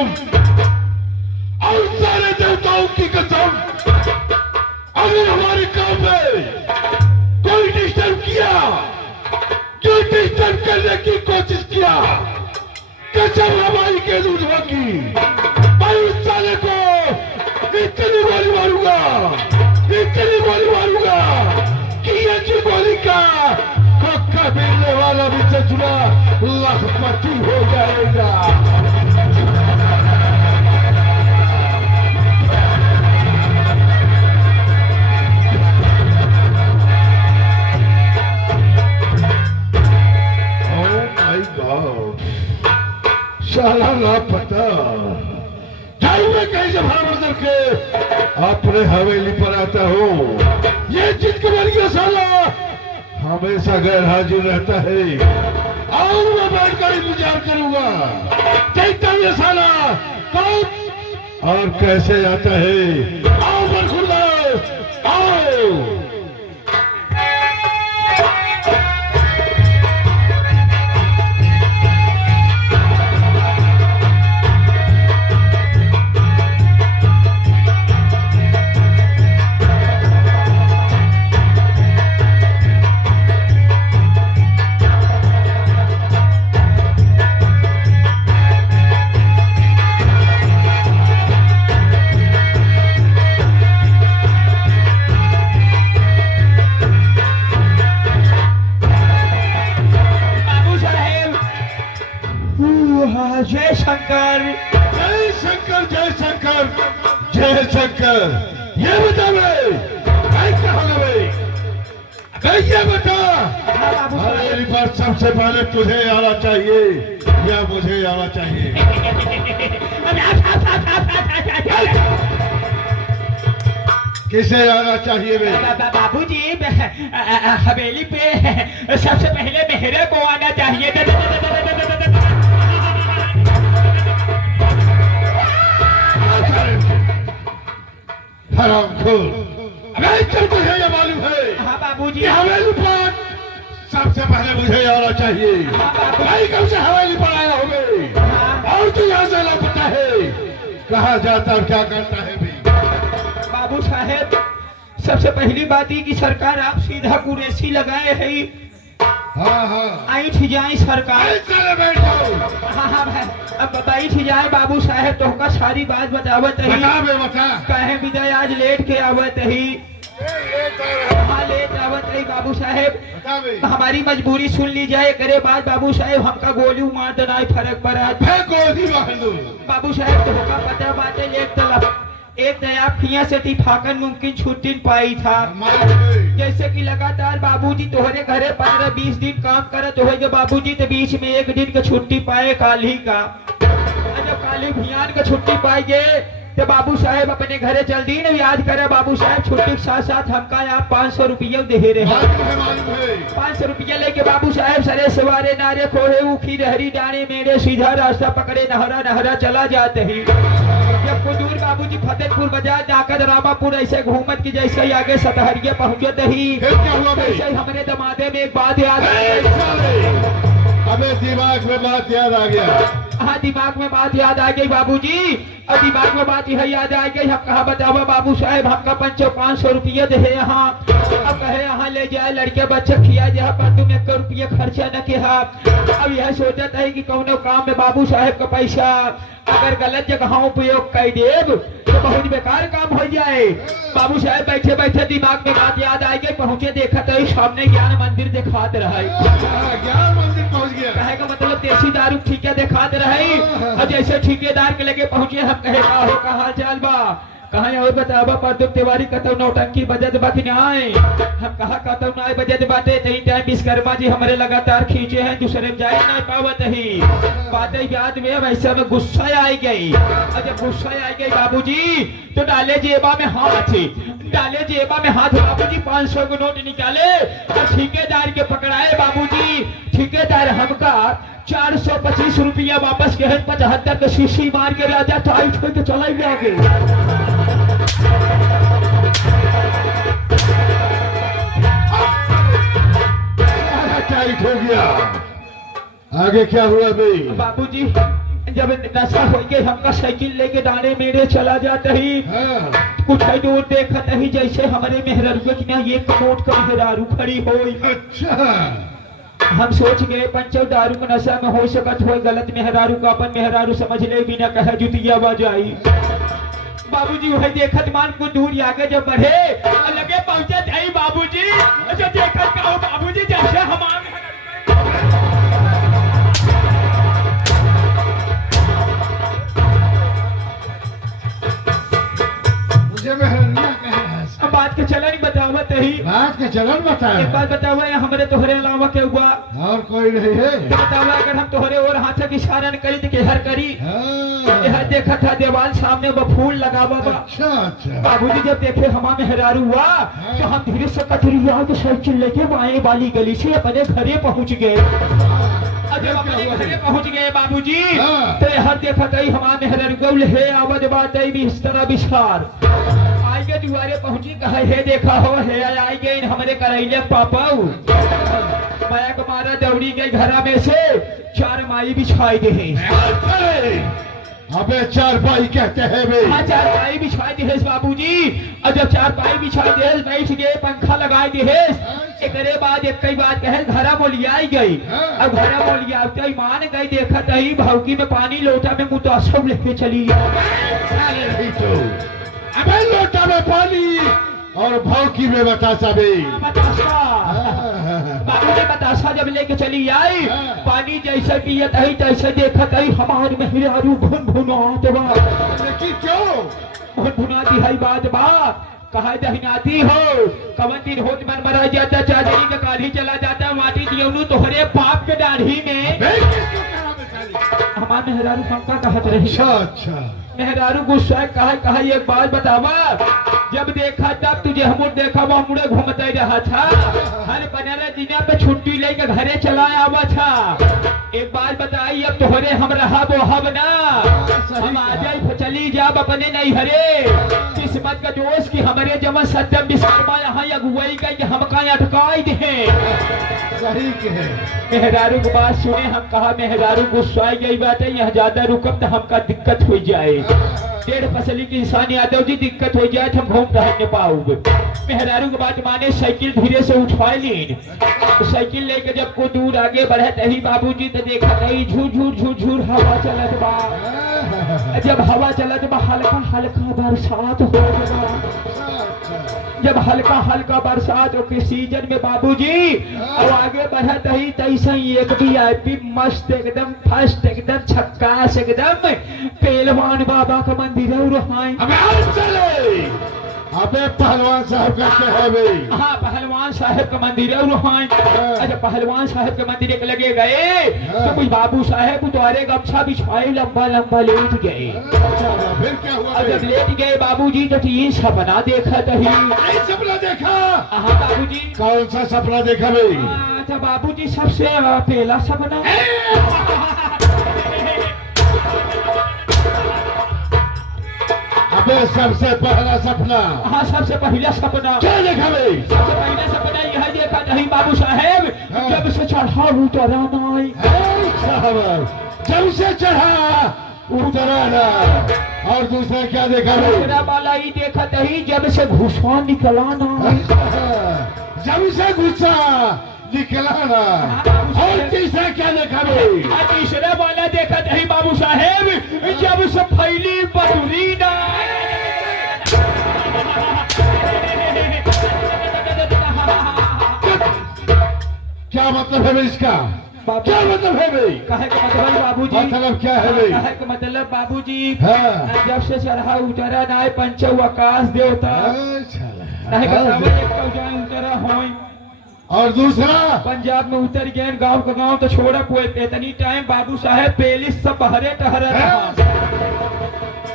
कसम और सारे देवताओं की कसम, अगर हमारे काम में कोई डिस्टर्ब किया, जो डिस्टर्ब करने की कोशिश किया, कसम हमारी के दूध होगी। मैं उस साले को इतनी गोली मारूंगा, इतनी गोली मारूंगा कि ये गोली का पक्का मिलने वाला भी चचुरा लखपति हो जाएगा। साला लापता जाऊ मैं कहीं से भाड़ बदल के अपने हवेली पर आता हूँ। ये जिद के बन गया साला हमेशा गैर हाजिर रहता है और मैं बैठकर इंतजार करूंगा देखता ये साला कब और कैसे आता है। आओ बरखुदा आओ। जय शंकर, जय शंकर, जय शंकर, जय शंकर। ये बता भाई कहाँ भाई ये बता। मेरी बात सबसे पहले तुझे आना चाहिए या मुझे आना चाहिए? किसे आना चाहिए बाबूजी हवेली पे सबसे पहले मेरे को आना चाहिए। हरामखोर, तुझे ये मालूम है? हाँ बाबूजी। हवेली पर सबसे पहले मुझे आना चाहिए। भाई कब से हवेली पर आया हो गई और तू यहाँ से लापता है, कहाँ जाता और क्या करता है भी? बाबू साहेब सबसे पहली बात ही कि सरकार आप सीधा कुरेसी लगाए है। हाँ हाँ आई थी जाए सरकार। चले बैठ जाओ। हाँ हाँ भाई अब बताई थी जाए बाबू साहेब तो का सारी बात बतावत ही। बता कहे विजय आज लेट के आवत ही। हाँ लेट आवत रही बाबू साहेब। हमारी मजबूरी सुन ली जाए करे बाद बाबू साहेब हमका गोली मार देना फर्क पड़ा। बाबू साहेब तो होगा पता बात है एक दया फिया से फाकन मुमकिन छुट्टी पाई था। जैसे कि लगातार बाबूजी तोहरे घरे 15-20 दिन काम करत हो बाबूजी तो बीच में एक दिन का छुट्टी पाए काली का। जब काली भियान का छुट्टी पाएंगे तो बाबू साहेब अपने घरे जल्दी न याद करे। बाबू साहेब छुट्टी के साथ साथ हमका आप 500 रुपया दे रहे हैं। 500 रुपया लेके बाबू साहेब सरे सवारे नारे खोहे उखी रहरी डाने मेरे सीधा रास्ता पकड़े नहरा नहरा चला जाते ही। जब कुछ दूर बाबूजी फतेहपुर बाजार जाकर रामापुर ऐसे घूमत की जैसे ही आगे सतहरिया पहुंचते ही वैसे ही हमारे दमादे में एक बात याद आ गई। हमें दिमाग में बात याद आ गया। हाँ दिमाग में बात याद आ गई बाबूजी। और दिमाग में बात यह याद आ गई हम कहा बतावा बाबू साहेब हमका 500 रुपया दे यहाँ। अब कहे यहाँ ले जाए लड़के बच्चे खिया जहाँ पर तुम 1 रुपया खर्चा न किया। अब यह सोचता है कि कौन काम में बाबू साहेब का पैसा अगर गलत जगह उपयोग कर देव तो बहुत बेकार काम हो जाए। बाबू साहेब बैठे बैठे दिमाग में बात याद आ गई। पहुंचे देखा तो सामने ज्ञान मंदिर दिखाते रहे। ज्ञान मंदिर पहुंच गया कहे का मतलब देसी दारू ठीके दिखाते रहे। और जैसे ठेकेदार के लगे पहुंचे हम कहे का हो कहा चाल बा कहा और बतावा प्रदुप तिवारी कतौ नौटंकी बजत बाकी न आए। हम कहा कतौ ना बजत बाते नहीं टाइम विश्वकर्मा जी हमारे लगातार खींचे हैं दूसरे जाए नहीं पावत ही बातें याद में वैसे में गुस्सा आई गई। और जब गुस्सा आई गई बाबूजी तो डाले जेबा में हाथ डाले जेबा में हाथ बाबूजी 500 के नोट निकाले और ठेकेदार के पकड़ाए बाबूजी। ठेकेदार हमका 425 रुपया वापस के 75 के शीशी मार के राजा टाइट हो के चला गया आगे। टाइट हो गया। आगे क्या हुआ भाई? बाबूजी जब नशा हो गए हमका साइकिल लेके दाने मेरे चला जाता ही कुछ है दूर देखत ही जैसे हमारे मेहरारू की ना ये कमोट का मेहरारू खड़ी होई। अच्छा हम सोच गए पंचो दारू का नशा में हो सकत हो गलत मेहरारू का अपन मेहरारू समझ ले बिना कहे जुतिया बजाई। बाबूजी वही देखत मान को दूर आगे जब बढ़े लगे पहुंचे जाई बाबूजी जो देखत का हो बाबूजी जैसे हमारे मुझे मेहरानिया कहे बात के चलन बतावत ही। बात के चलन बताया। एक बात बतावा हमारे तोहरे अलावा के हुआ और कोई नहीं है। तो बतावा अगर हम तोहरे और हाथ के इशारा न करी तो केहर करी। यह देखा था दीवार सामने वो फूल लगावा बा। अच्छा अच्छा बाबूजी जब देखे हमा मेहरारू हुआ तो हम धीरे से कचरिया के साइकिल लेके बाएं वाली गली से अपने घरे पहुंच गए। जब अपने घरे पहुंच गए बाबूजी तो यह देखा था हमा मेहरारू है आवाज बात इस तरह विस्तार आगे दुआरे पहुंची कहे हे देखा हो हे आई गए हमारे करैले पापा माया को मारा दौड़ी गई घरा में से चार माई बिछाई दे। अबे चार पाई कहते हैं बे। हाँ चार पाई बिछाई दे बाबूजी और जब चार पाई बिछाई दे बैठ गए पंखा लगाई दे एकरे बाद एक कई बात कहे घरा बोलियाई गई अब घरा बोलिया मान गई देखा तही भौकी में पानी लोटा में मुतासब लेके चली अबे लोटा में पानी और भौकी में बतासा भी। बाबूजी बतासा जब लेके चली आई पानी जैसे पियत है तैसे देखत है हमारे मेहरारू भुन भुनात बा। लेकिन क्यों भुन भुनाती है बात बा कहा दहिनाती हो कवन दिन होत मन मरा जाता चादरी का काढ़ी चला जाता माटी दियोनु तोहरे पाप के दाढ़ी में हमारे मेहरारू पंखा कहत रही। अच्छा मेहरारू गुस्सा कहा एक बात बतावा जब देखा तब तुझे हम देखा वह मुड़े घूमता ही रहा था हर 15 दिन पे छुट्टी लेके घरे चला आवा था। एक बात बताई अब तोहरे हम रहा वो हम ना हम आ जाए चली जाब अपने नहीं हरे किस्मत का दोस्त की हमारे जमा सत्यम विश्वकर्मा यहाँ अगुवाई गई कि हमका अटकाई दे। सही कहे मेहरारू की बात सुने हम कहा मेहरारू गुस्सा गई बात है यहाँ ज्यादा रुकम तो हमका दिक्कत हो जाए 1.5 फसली की इंसान यादव जी दिक्कत हो जाए हम घूम टहल न पाओगे। मेहरारू की बात माने साइकिल धीरे से उठवा लीन साइकिल लेके जब को दूर आगे बढ़े तही बाबूजी तो देखा नहीं झूर झूर झूर झूर हवा चलत बा। जब हवा चलत बा हल्का हल्का बरसात हो गया जब हल्का हल्का बरसात के सीजन में बाबूजी और आगे बढ़त ही तैसे एक VIP मस्त एकदम फर्स्ट एकदम छक्कास एकदम पहलवान बाबा का मंदिर अबे पहलवान साहब कहते हैं भाई। हाँ पहलवान साहब का मंदिर है अच्छा पहलवान साहब के मंदिर के लगे गए तो कुछ बाबू साहब उतारे गमछा बिछाए लंबा लंबा लेट गए। फिर क्या हुआ जब लेट गए बाबूजी तो तीन सपना देखा तही। सपना देखा। हाँ बाबूजी कौन सा सपना देखा भाई। अच्छा बाबूजी सबसे पहला सपना अबे सबसे पहला सपना। हाँ सबसे पहला सपना क्या देखा भाई। सबसे पहला सपना यह देखा नहीं बाबू साहेब जब से चढ़ा उतरा नहीं जब से चढ़ा उतरा ना। और दूसरा क्या देखा भाई। दूसरा वाला ही देखा नहीं जब से घुसा निकला ना। जब से घुसा निकला ना। और तीसरा क्या देखा भाई। तीसरा वाला देखा नहीं बाबू साहेब जब से फैली बटुरी ना। क्या मतलब है भाई इसका। क्या मतलब है भाई। कहे का मतलब बाबूजी मतलब क्या है भाई। कहे का मतलब बाबूजी हाँ। जब से चढ़ा उतरा ना पंचव आकाश देवता नहीं उतरा हो। और दूसरा पंजाब में उतर गए गांव का गांव तो छोड़ा कोई इतनी टाइम बाबू साहेब पेलिस सब बहरे टहरा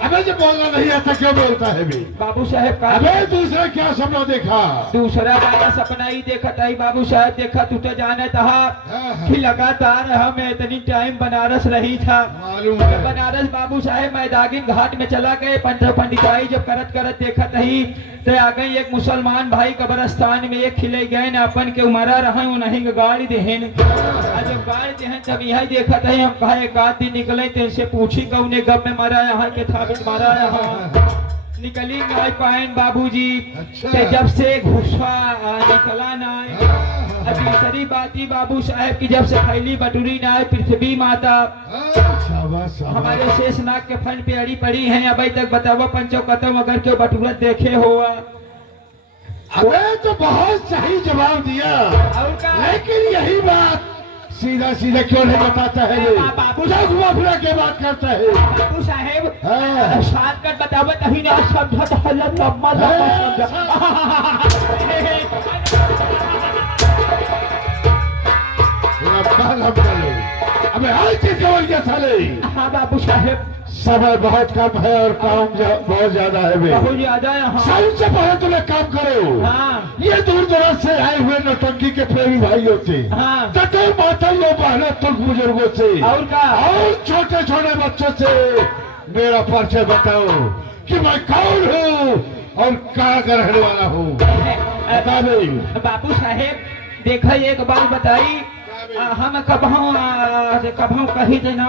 अब अबे जब बोलना नहीं आता क्यों बोलता है भी? बाबू साहेब का अबे दूसरा क्या सपना देखा? दूसरा वाला सपना ही देखा था बाबू साहेब। देखा तू तो जाने था हाँ। कि लगातार हमें इतनी टाइम बनारस रही था। मालूम है। बनारस बाबू साहेब मैं दागिन घाट में चला गए, पंडिताई जब करत करत देखा थी तो आ गई एक मुसलमान भाई कब्रस्तान में एक खिले गए न अपन के उमरा रहे वो नहीं गाड़ी देहन। जब गाड़ी देहन तब यही देखा था हम कहा एक आध दिन निकले तो इनसे पूछी कौने गप में मरा यहाँ के थाबित मारा यहाँ निकली नहीं पाए बाबूजी। अच्छा। ते जब से घुसा निकला नहीं। अब दूसरी बात ही बाबू साहेब की जब से फैली बटुरी ना पृथ्वी माता शाबाश हमारे शेषनाग के फन पे अड़ी पड़ी हैं। अभी तक बताओ पंचो कतम अगर क्यों बटुरत देखे हुआ। अबे तो बहुत सही जवाब दिया, और का लेकिन यही बात सीधा सीधा क्यों नहीं बताता है रे? बाबू सब घुमा फिरा के बात करता है। बाबू साहेब हाँ। शॉर्टकट बताओ तभी ना समझा तो हल्ला लम्बा लम्बा समझा। अबे आज के केवल क्या साले? हाँ बाबू साहेब समय बहुत कम है और काम बहुत ज्यादा है बे। बहुत ज्यादा है। हाँ सबसे पहले तुम्हें काम करो। हाँ ये दूर दराज से आए हुए नौटंकी के प्रेमी भाइयों से, हाँ तटे माता लो बहनों तुम बुजुर्गों से और का और छोटे छोटे बच्चों से मेरा परिचय बताओ कि मैं कौन हूँ और कहाँ का रहने वाला हूँ। बता दे बाबू साहेब देखा एक बात बताई हम कभों कही देना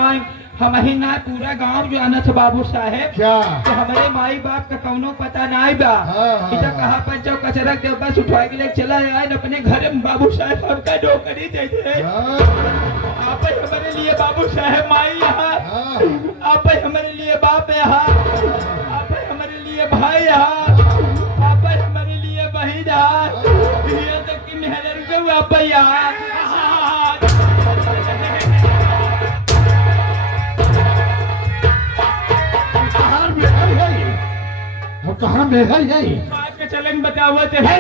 हम ही ना पूरा गांव जो आना था बाबू साहेब क्या? तो हमारे माई बाप का कौनो पता नहीं बा। हाँ। इधर कहा पंचो कचरा के बस उठवा के लेके चला आए न अपने घर में बाबू साहेब हमका नौकरी दे दे। आप ही हमारे लिए बाबू साहेब माई यहाँ, आप ही हमारे लिए बाप यहाँ, आप ही हमारे लिए भाई यहाँ, आप ही हमारे लिए बहन यहाँ, यहाँ तक की मेहनत के आप यहाँ। कहाँ में है यही? बात के चलन बतावत है।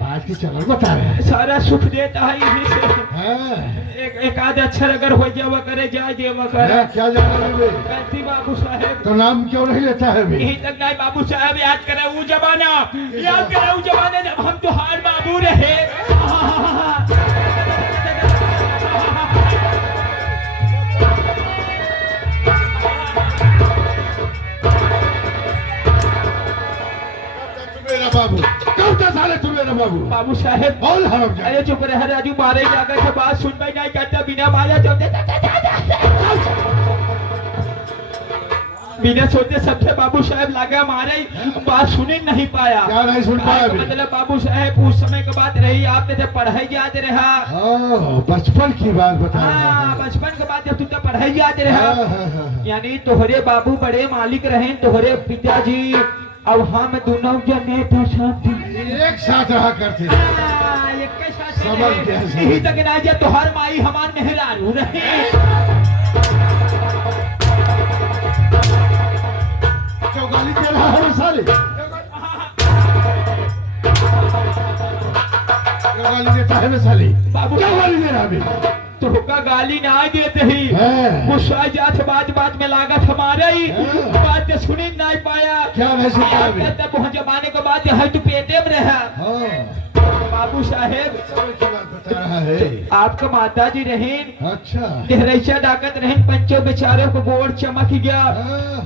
बात की चलन बता रहे हैं। सारा सुख देता है यही से। हाँ। एक आध अक्षर अगर हो जावा करे जाए देवा करे। क्या जाना बे? कहती बाबू साहेब तो नाम क्यों नहीं लेता है बे? यही तक नहीं बाबू साहेब याद करे वो जमाना, याद करे वो जमाना जब हम तुहार बाबू रहे। बाबू कब तक साले तुम मेरा बाबू? बाबू साहेब बोल हम अरे चुप रहे राजू मारे जाकर के बात सुन में नहीं करता बिना माया चलते बिना सोचे सबसे बाबू साहेब लगा मारे बात सुन नहीं पाया। क्या नहीं सुन पाया? मतलब बाबू साहेब उस समय की बात रही आपने जब पढ़ाई याद रहा। बचपन की बात बता रहे हैं। हाँ बचपन के बाद जब तू तो पढ़ाई याद रहा। हाँ। यानी तोहरे बाबू बड़े मालिक रहे तोहरे पिताजी और हम दोनों जने तो एक साथ रहा करते थे। एक के साथ समझ गया, समझ यही तक ना जे तोहर माई हमार मेहरारू रहे। क्यों गाली दे रहा है साले? क्यों गाली देता है साले? बाबू क्या गाली दे रहा है? तो का गाली ना देते ही हाँ। गुस्सा जात बात में लागत हमारे ही हाँ। बात के सुनी नहीं पाया। क्या नहीं सुन पाया? तब वहाँ जमाने के बाद है तू पेटे में रहा। बाबू साहेब की बात बता रहा है। आपका माता जी रहें अच्छा। देहरैसा डाकत रहें पंचों बेचारों को गोड़ चमक गया।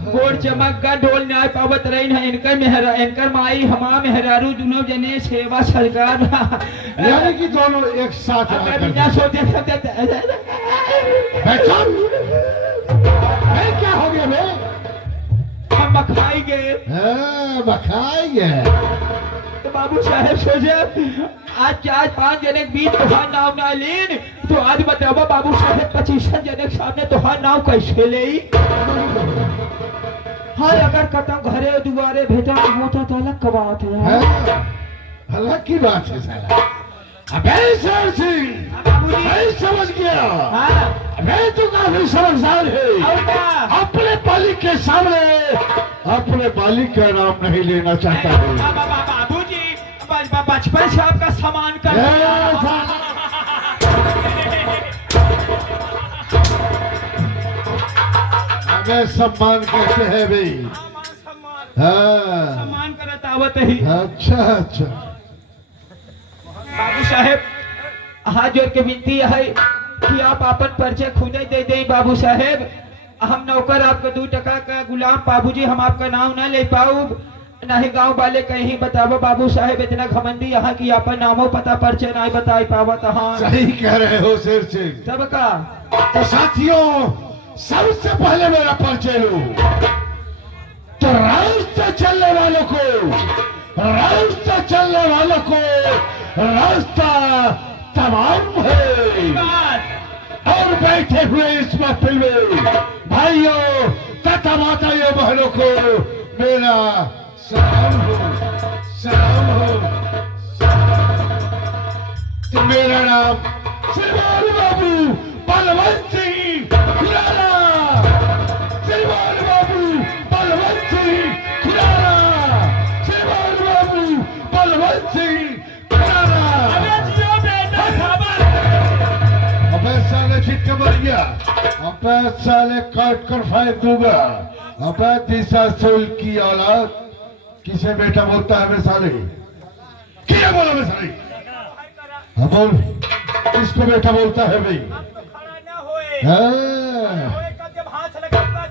गोड़ चमक का डोल न्याय पावत रही इनकर माई हमा मेहरारू दोनों जने सेवा सरकार यानी कि दोनों एक साथ रहा करते बिना सोचे समझे क्या हो गया बे? हम बखाई गए। बखाई गए। तो बाबू साहेब सोचे आज 4-5 जने के बीच तुहार नाम ना लीन तो आज बताओ बाबू साहेब 25 जने के सामने तुहार नाम कैसे ले? हाँ अगर कतम घरे दुआरे भेजा होता तो अलग का बात है। अलग की बात है साला। अबे सर सिंह मैं समझ गया। मैं तो काफी समझदार है। अपने मालिक के सामने अपने मालिक का नाम नहीं लेना चाहता हूँ। बाबू जी बचपन से आपका सामान कर हमें सम्मान कहते हैं भाई। हाँ सम्मान करत आवत ही। अच्छा अच्छा बाबू साहेब हाथ जोड़ के विनती है कि आप अपन परिचय खुदे दे दें। बाबू साहेब हम नौकर आपका 2 टका का गुलाम बाबूजी, हम आपका नाम ना ले पाऊ ना ही गांव वाले कहीं बतावो। बाबू साहेब इतना घमंडी यहाँ की अपन नामो पता परिचय नहीं बताई पावत। हाँ सही कह रहे हो शेर सिंह। सबका तो साथियों सबसे पहले मेरा परिचय लो। तो रास्ता चलने वालों को रास्ता तमाम है। और बैठे हुए इस महफिल में भाइयों तथा माताओं बहनों को मेरा सलाम हो, सलाम हो। तो मेरा नाम श्रीमान बाबू बलवंत सिंह खुराना, श्रीमान बाबू बलवंत सिंह खुराना, श्रीमान बाबू बलवंत सिंह खुराना। अबे साले चिट्टे मर गया, अबे साले काट कर फेंक दूंगा। अबे तीसरा सोल की औलाद किसे बेटा बोलता है बे साले? क्या बोला बे साले? हाँ बोल, किसको बेटा बोलता है भाई? हाँ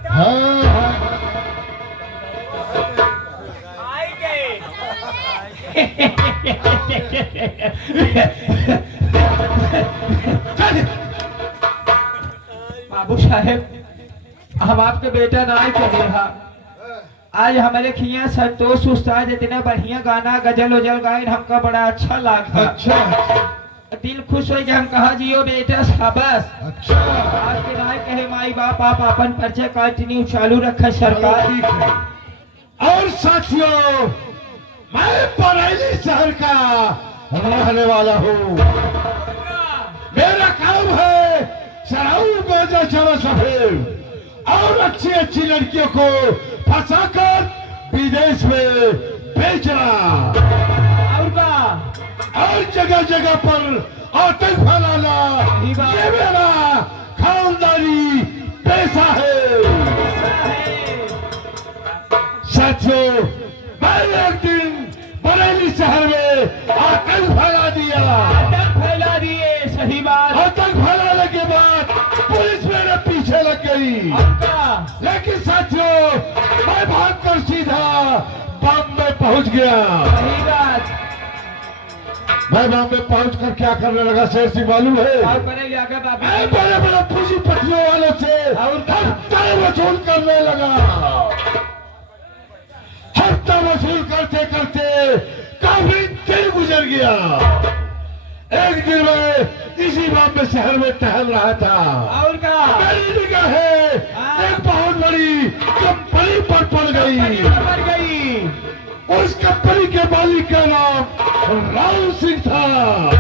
हाँ बाबू साहेब हम आपके बेटा ना ही कर रहा। आज हमारे खिया संतोष उस्ताद इतना बढ़िया गाना गजल उजल गाए हमका बड़ा अच्छा लगा। अच्छा दिल खुश हो गया। हम कहा जियो बेटा शाबाश। अच्छा आज के राय कहे माई बाप आप अपन परिचय कंटिन्यू चालू रखे सरकार। ठीक है। और साथियों मैं बरेली शहर का रहने वाला हूँ। मेरा काम है चढ़ाऊ गांजा चढ़ा सफेद और अच्छी अच्छी लड़कियों को फंसाकर विदेश में बेचना और का और जगह जगह पर आतंक फैलाना ये मेरा खानदानी पैसा है। साथियों मैं एक दिन बरेली शहर में आतंक फैला दिया। आतंक फैला दिए। सही बात। आतंक फैलाने के बाद पुलिस मेरे पीछे लग गई। और का लेकिन साथियों मैं भागकर सीधा बॉम्बे पहुंच गया। सही बात। मैं बॉम्बे पहुंचकर क्या करने लगा शेर सिंह मालूम है? और करेंगे आगे बाबू। मैं बड़े बड़े पूंजीपतियों वालों से हफ्ता वसूल करने लगा। हफ्ता वसूल करते करते काफी दिन गुजर गया। एक दिन मैं इसी बॉम्बे शहर में टहल रहा था। और का मेरी निगाह एक बहुत बड़ी कंपनी पर पड़ गई। मर गई। उस कंपनी के मालिक का नाम राम सिंह था।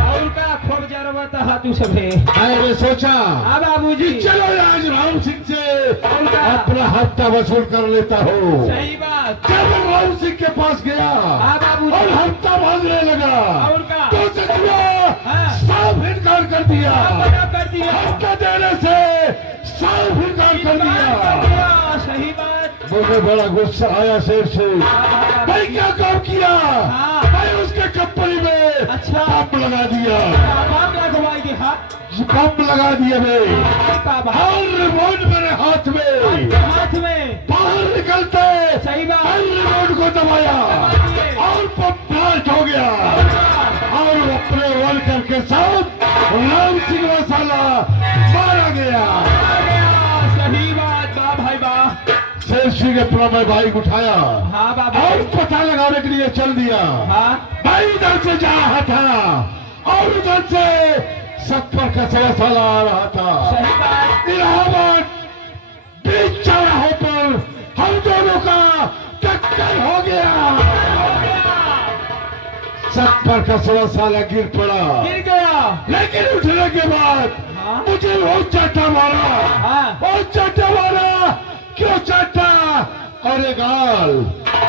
और का खूब जरूरत है तू सभे। मैंने सोचा हाँ बाबूजी। चलो आज राम सिंह से और का अपना हफ्ता वसूल कर लेता हूँ। सही बात। जब मैं राम सिंह के पास गया हाँ बाबूजी। और हफ्ता मांगने लगा और का तो सचुआ हाँ। साफ इनकार कर दिया। मना कर दिया। हफ्ता देने से साफ इनकार कर दिया। सही बात। मुझे बड़ा गुस्सा आया शेर से। हाँ, मैं क्या काम किया? हाँ। मैं उसके कंपनी में अच्छा। बम लगा दिया। बाप लगवाई दी। हाँ बम लगा दिया मैं बाबा। और रिमोट मेरे हाथ में। हाथ में बाहर निकलते सही बात। मैं रिमोट को दबाया और बम ब्लास्ट हो गया और अपने वर्कर के साथ राम सिंह मसाला मारा गया। सही बात बा भाई बा। शेर सिंह ने अपना मैं बाइक उठाया हाँ बाबा। और पता लगाने के लिए चल दिया। हाँ मैं इधर से जा रहा था और उधर से 70 का सवाल आ रहा था। सही बात। इलाहाबाद बीच चौराहों पर हम दोनों का टक्कर हो गया। 70 का सवाल गिर पड़ा गिर गया। लेकिन उठने के बाद हाँ। मुझे बहुत चाटा मारा। हाँ। बहुत चाटा मारा। क्यों चाटा? अरे गाल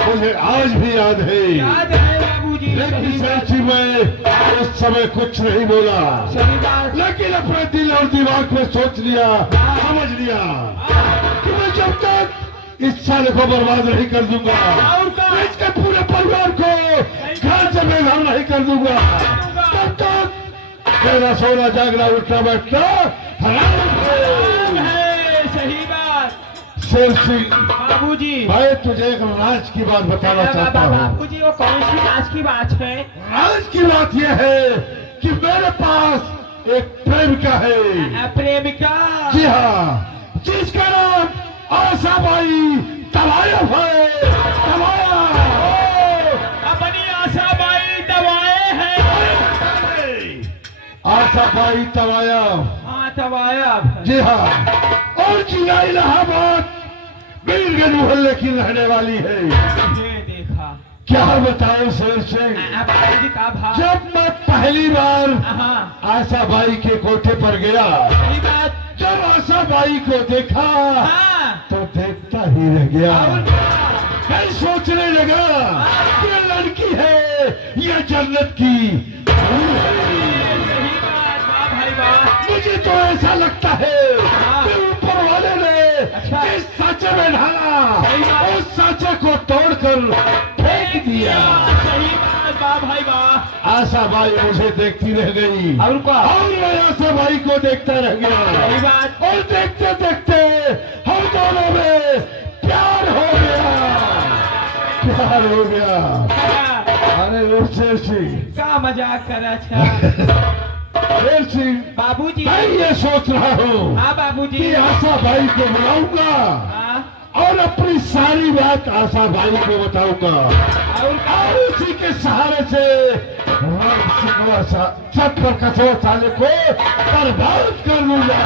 मुझे आज भी याद है। याद है बाबूजी। लेकिन सही बात। सच्ची मैं उस समय कुछ नहीं बोला। सही बात। लेकिन अपने दिल और दिमाग में सोच लिया, समझ लिया कि मैं जब तक इस साल को बर्बाद नहीं कर दूंगा और कर दूंगा। तब तक मेरा सोना जागना उठना बैठना हराम है। सही बात शेर सिंह बाबूजी। मैं तुझे एक राज की बात बताना चाहता हूँ। बाबूजी वो कौन सी राज की बात है? राज की बात यह है कि मेरे पास एक प्रेमिका है। प्रेमिका? जी हाँ, जिसका नाम आशाबाई तवायफ है। अपनी आशाबाई दवाए हैं। आशाबाई तवायफ। हाँ तवायफ। जी हाँ, और जिला इलाहाबाद मीरगंज मोहल्ले की रहने वाली है। ये देखा। क्या बताऊं शेर सिंह, बाबूजी का भाव। जब मैं पहली बार हाँ आशाबाई के कोठे पर गया, सही बात। जब आशाबाई को देखा हाँ तो देखता ही रह गया। और मैं सोचने लगा ये लड़की है या जन्नत की फूल है। सही बात। वाह भाई वाह। मुझे तो ऐसा लगता है हाँ। कि ऊपर वाले ने अच्छा। जिस सांचे में ढाला सही बात। उस सांचे को तोड़कर फेंक दिया। सही बात। वाह भाई वाह। आशाबाई मुझे देखती रह गई और क्या? और मैं आशाबाई को देखता रह गया। सही बात। और देखते देखते हम दोनों में प्यार हो गया। प्यार हो गया। अरे वो शेर सिंह, क्या मजाक करा था शेर सिंह, बाबूजी। मैं ये सोच रहा हूँ हाँ बाबूजी। कि आशाबाई को बुलाऊंगा हाँ और अपनी सारी बात आशाबाई को बताऊंगा और उसी के सहारे से छत पर कचरा साले को बर्बाद कर लूंगा।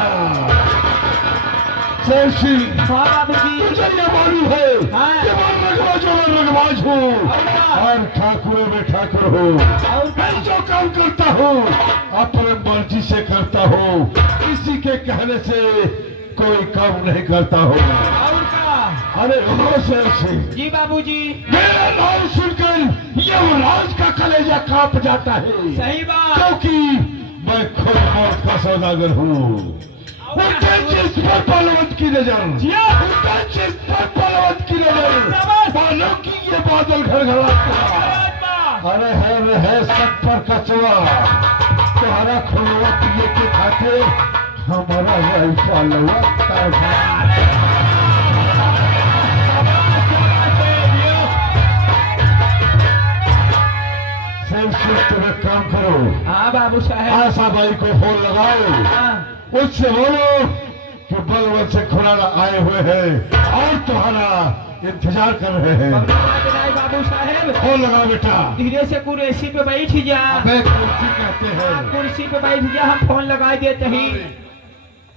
शेर सिंह, हाँ बाबूजी। तुझे ये मालूम है हाँ। कि मैं रगबाज हूँ और ठाकुर में ठाकुर हूँ। मैं जो काम करता हूँ अपने मर्जी से करता हूँ, किसी के कहने से कोई काम नहीं करता हूँ। और क्या? अरे हो शेर सिंह, जी बाबूजी। मेरा नाम सुनकर यमराज का कलेजा कांप जाता है, सही बात। क्योंकि मैं खुद मौत का सौदागर हूँ। जिस पर बलवंत की नजर, जिस पर बलवंत की नजर, बालों की ये बादल घड़घड़ाता। अरे है सब पर कचवा, तुम्हारा खुलवा पिए के खाते हमारा वैसा लवा। तुम एक काम करो, हाँ बाबू साहब। आशाबाई को फोन लगाओ, हाँ उससे बोलो कि बलवंत से खुराना आए हुए हैं और तुम्हारा इंतजार कर रहे हैं। बाबू साहब फोन लगाओ बेटा। धीरे से कुर्सी पे बैठ जा। अबे कुर्सी कहते हैं। कुर्सी पे बैठ जा, हम फोन लगा देते ही।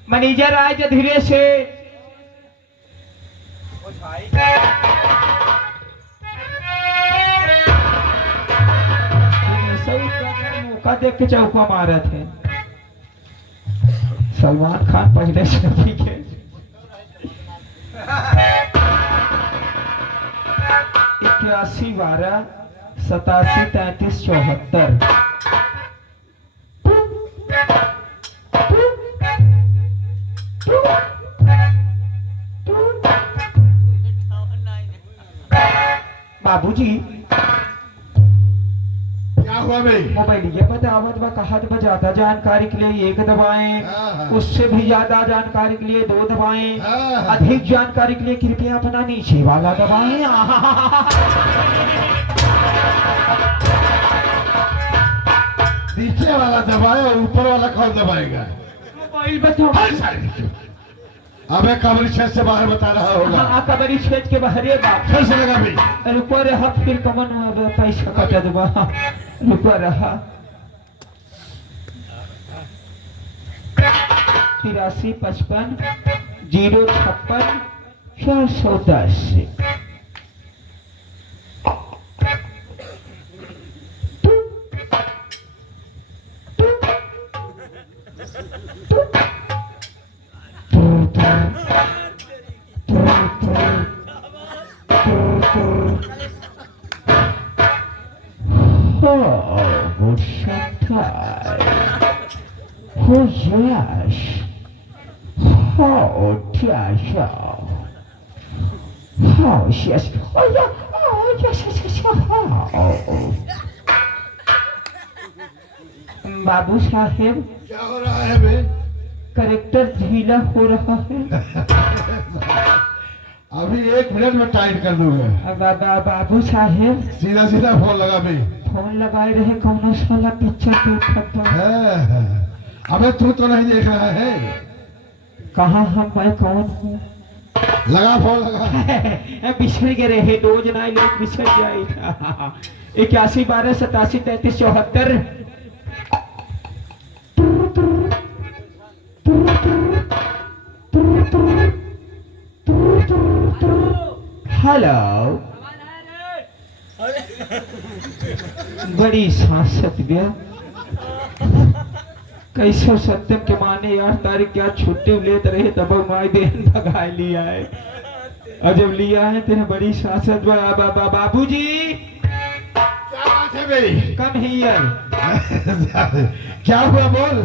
मैनेजर आए जो धीरे से। मौका देख के चौका मारा थे। सलमान खान पहले से ठीक है। 81 12 87 33 74। बाबूजी क्या हुआ भाई? मोबाइल ये बतावत बा कहा तो ज्यादा जानकारी के लिए 1 दबाएं, उससे भी ज्यादा जानकारी के लिए 2 दबाएं, अधिक जानकारी के लिए कृपया अपना नीचे वाला दबाएं। नीचे वाला दबाए और ऊपर वाला कौन दबाएगा? मोबाइल बताओ। अबे कमरी छत से बाहर बता रहा होगा। हाँ कबरी छेद के बाहर बाप फिर से लगा भाई। रुको रहा फिर कमन पैसा कटा दबा। रुको रहा 83 55 056 410। Oh, oh yes. Oh, Joshua. Oh, yes. Oh, yeah. Oh, yes, yes, yes, yes. Oh. बाबू साहेब क्या हो रहा है बे? करेक्टर ढीला हो रहा है। अभी 1 मिनट में टाइट कर दूंगा। बाबू साहेब सीधा सीधा फोन लगा बे। फोन लगाए रहे कौन साला पिक्चर देखता है। अबे तू तो नहीं देख रहा है। कहाँ हम मैं कौन हूँ? लगा फोन लगा। बिछड़ गए रहे 2 जना लोग बिछड़ जाए था। 81 12 87 33 74। हेलो बड़ी सांसत गया कैसे सत्यम के माने यार तारी क्या छुट्टी लेते रहे तब माई बहन भगा लिया है और जब लिया है तेरे बड़ी सांसत बाबूजी क्या बात है मेरी? कम हियर क्या हुआ बोल।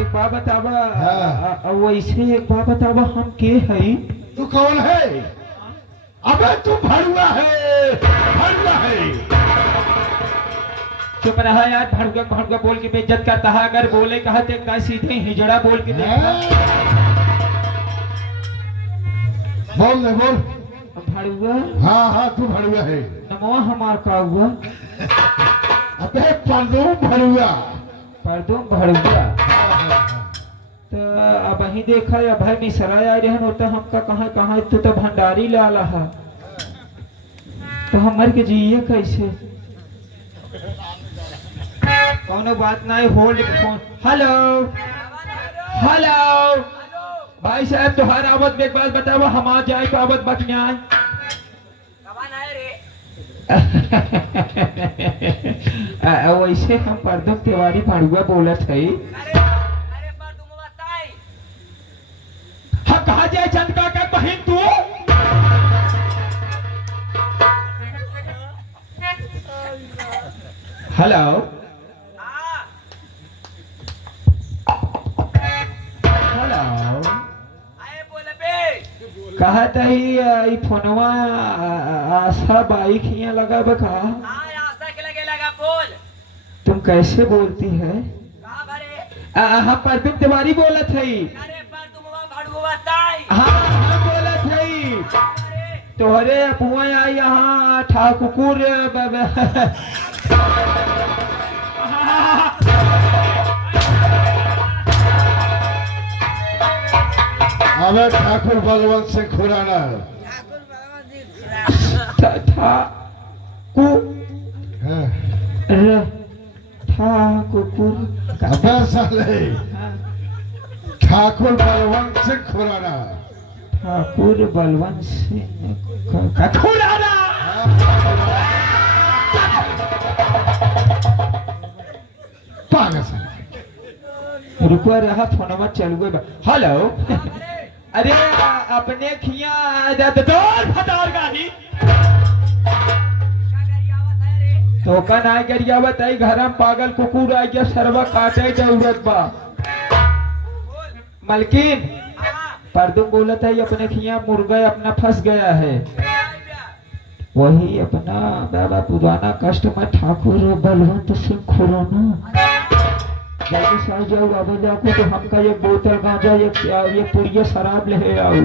एक बात बतावा। हाँ। वैसे एक बात बतावा हम के है? तू कौन है? अबे तू भड़ुआ है, भड़ुआ है। चुप रहा यार। भड़ुआ भड़ुआ बोल के बेइज्जत करता है। अगर बोले कहा तो सीधे हिजड़ा बोल के देखा। बोल दे बोल। भड़ुआ? हाँ हाँ तू भड़ुआ है। नमवा हमार का हुआ? अबे परदूम भड़ुआ। परदूम भड़ुआ। तो अब वही देखा या भाई मिसरा आए रहे होता हमका कहाँ कहाँ तो भंडारी लाला है तो हमारे के जिये कैसे? कौनो बात नहीं। Hold phone. हेलो हेलो भाई साहब तुहार आवत में एक बात बताओ। हम आ जाए तो आवत बच जाए। वैसे हम परदुम तिवारी भड़ुआ बोलत है। हम कहा जाए चंद का बहन तू? हेलो हेलो कहत है फोनवा आशा बाइक यहाँ लगा बका। आशा के लगे लगा बोल। तुम कैसे बोलती है? कहाँ भरे? हम परदुम तिवारी बोलत है। अरे पर तुम भड़ुआ ताई। हाँ बोलत है। भरे तोहरे अपुआ आई यहाँ ठाकुर अबे ठाकुर बलवंत सिंह खुराना। ठाकुर भगवान जी ठाकुर अबे साले ठाकुर बलवंत सिंह खुराना। ठाकुर बलवंत सिंह खुराना। पागल साले। रुको रहा फोनमा चलुए। हेलो अरे अपने खिया दौड़ फटार गाड़ी तो का ना गरियावत आई घर में पागल कुकुर आई गया सरवा काटे जरूरत बा। मलकिन परदुम बोलत है अपने खिया मुर्गा अपना फंस गया है। वही अपना बाबा पुराना कस्टमर ठाकुर बलवंत सिंह खुराना। जल्दी से जाओ आवे जाको तो हमका एक बोतल गांजा एक पुड़िया शराब ले आओ।